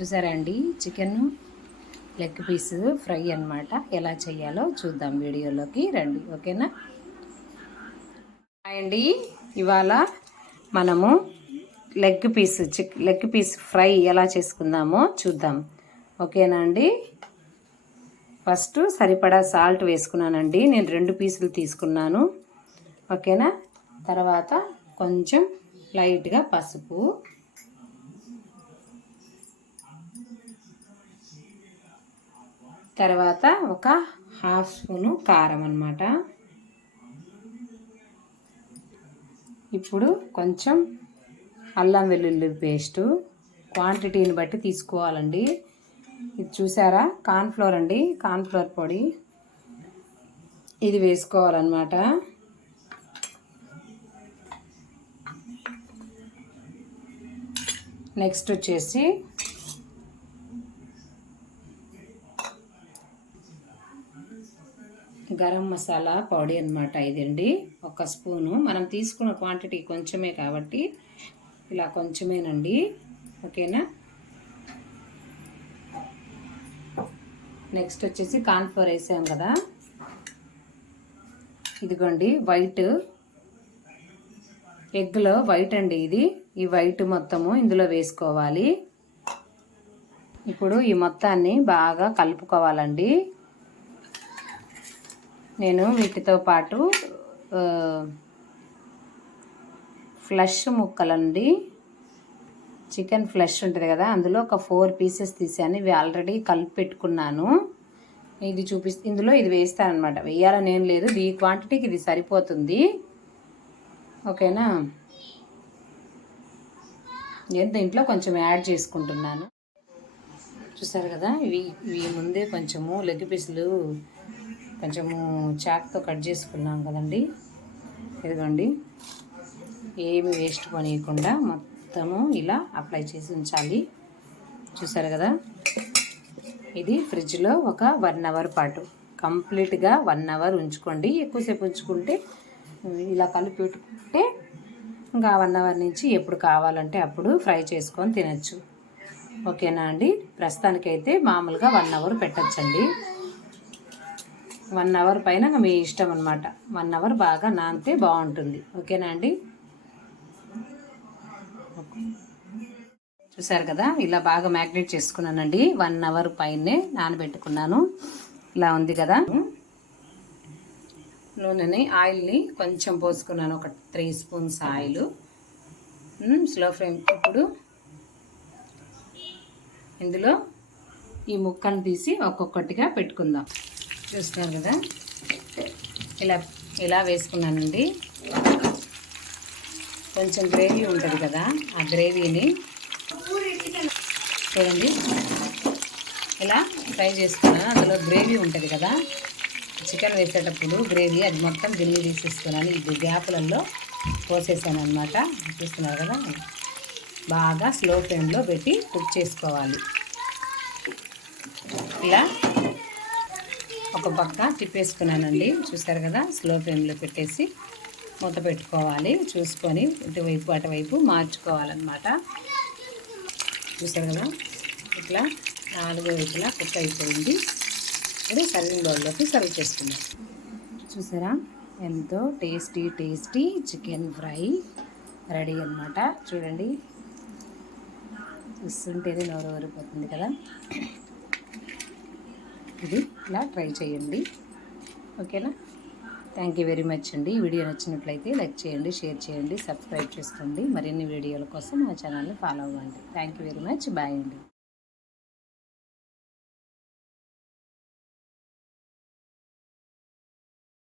చూసారా అండి chicken leg piece fry అన్నమాట. ఎలా చేయాలో చూద్దాం వీడియోలోకి రండి. ఓకేనా? హాయ్ అండి ఇవాళ మనము leg piece chick leg piece fry ఎలా చేసుకుందామో చూద్దాం. ఓకేనా అండి? ఫస్ట్ సరిపడా సాల్ట్ వేసుకున్నానండి. నేను రెండు పీసులు తీసుకున్నాను. ఓకేనా? తర్వాత కొంచెం లైట్గా పసుపు తర్వాత ఒక హాఫ్ స్పూను కారం అన్నమాట. ఇప్పుడు కొంచెం అల్లం వెల్లుల్లి పేస్టు క్వాంటిటీని బట్టి తీసుకోవాలండి. ఇది చూసారా? కార్న్ఫ్లోర్ అండి. కార్న్ఫ్లోర్ పొడి. ఇది వేసుకోవాలన్నమాట. నెక్స్ట్ వచ్చేసి గరం మసాలా పొడి అనమాట ఇదండి. ఒక స్పూను. మనం తీసుకున్న క్వాంటిటీ కొంచెమే కాబట్టి ఇలా కొంచెమేనండి. ఓకేనా? నెక్స్ట్ వచ్చేసి కాన్ఫ్లోర్ వేసాం కదా. ఇదిగోండి వైట్ ఎగ్లో వైట్ అండి ఇది. ఈ వైట్ మొత్తము ఇందులో వేసుకోవాలి. ఇప్పుడు ఈ మొత్తాన్ని బాగా కలుపుకోవాలండి. నేను వీటితో పాటు ఫ్లష్ ముక్కలండి చికెన్ ఫ్లష్ ఉంటుంది కదా అందులో ఒక ఫోర్ పీసెస్ తీసాను. ఇవి ఆల్రెడీ కలిపి పెట్టుకున్నాను. ఇది చూపి ఇందులో ఇది వేస్తానమాట వేయాలని ఏం లేదు. ఈ క్వాంటిటీకి ఇది సరిపోతుంది. ఓకేనా? నేను దీంట్లో కొంచెం యాడ్ చేసుకుంటున్నాను. చూసారు కదా ఇవి ఇవి ముందే కొంచెము లెగ్ పీసులు కొంచెము చాక్తో కట్ చేసుకున్నాం కదండి. ఇదిగోండి. ఏమి వేస్ట్ పనియకుండా మొత్తము ఇలా అప్లై చేసి ఉంచాలి. చూసారు కదా? ఇది ఫ్రిడ్జ్లో ఒక వన్ అవర్ పాటు. కంప్లీట్గా వన్ అవర్ ఉంచుకోండి. ఎక్కువసేపు ఉంచుకుంటే ఇలా కలిపి పెట్టుకుంటే ఇంకా వన్ అవర్ నుంచి ఎప్పుడు కావాలంటే అప్పుడు ఫ్రై చేసుకొని తినచ్చు. ఓకేనా అండి? ప్రస్తుతానికైతే మామూలుగా వన్ అవర్ పెట్టచ్చండి. వన్ అవర్ పైన మీ ఇష్టం అనమాట వన్ అవర్ బాగా నానితే బాగుంటుంది. ఓకేనా అండి? చూసారు కదా ఇలా బాగా మ్యాగ్నేట్ చేసుకున్నానండి. వన్ అవర్ పైనే నానబెట్టుకున్నాను. ఇలా ఉంది కదా. నూనెని ఆయిల్ని కొంచెం పోసుకున్నాను. ఒక three spoons oil. Slow flame. ఇప్పుడు ఇందులో ఈ ముక్కను తీసి ఒక్కొక్కటిగా పెట్టుకుందాం. చూస్తున్నారు కదా? ఇలా ఇలా వేసుకున్నానండి. కొంచెం గ్రేవీ ఉంటుంది కదా ఆ గ్రేవీని. చూడండి. ఇలా ఫ్రై చేసుకున్నాను. అందులో గ్రేవీ ఉంటుంది కదా? చికెన్ వేసేటప్పుడు గ్రేవీ అది మొత్తం గిన్నె తీసేసుకున్నాను. ఇది గ్యాపులలో పోసేసాను అనమాట చూస్తున్నారు కదా? బాగా స్లో ఫ్లేమ్లో పెట్టి కుక్ చేసుకోవాలి. ఇలా ఒక పక్క తిప్పేసుకున్నానండి. చూసారు కదా? స్లో ఫ్లేమ్లో పెట్టేసి మూత పెట్టుకోవాలి. చూసుకొని ఇటువైపు అటువైపు మార్చుకోవాలన్నమాట. చూసారు కదా? ఇట్లా నాలుగు వైపులా కుక్ అయిపోయింది. ఇప్పుడు సర్వింగ్ బౌల్లోకి సర్వ్ చేసుకున్నాం చూసారా? ఎంతో tasty tasty chicken fry ready అనమాట చూడండి. చూస్తుంటేనే నోరు ఊరిపోతుంది కదా? ఇది ఇలా ట్రై చేయండి. ఓకేనా? థ్యాంక్ యూ వెరీ మచ్ అండి. వీడియో నచ్చినట్లయితే లైక్ చేయండి షేర్ చేయండి సబ్స్క్రైబ్ చేసుకోండి. మరిన్ని వీడియోల కోసం మా ఛానల్ని ఫాలో అవ్వండి. Thank you very much bye అండి.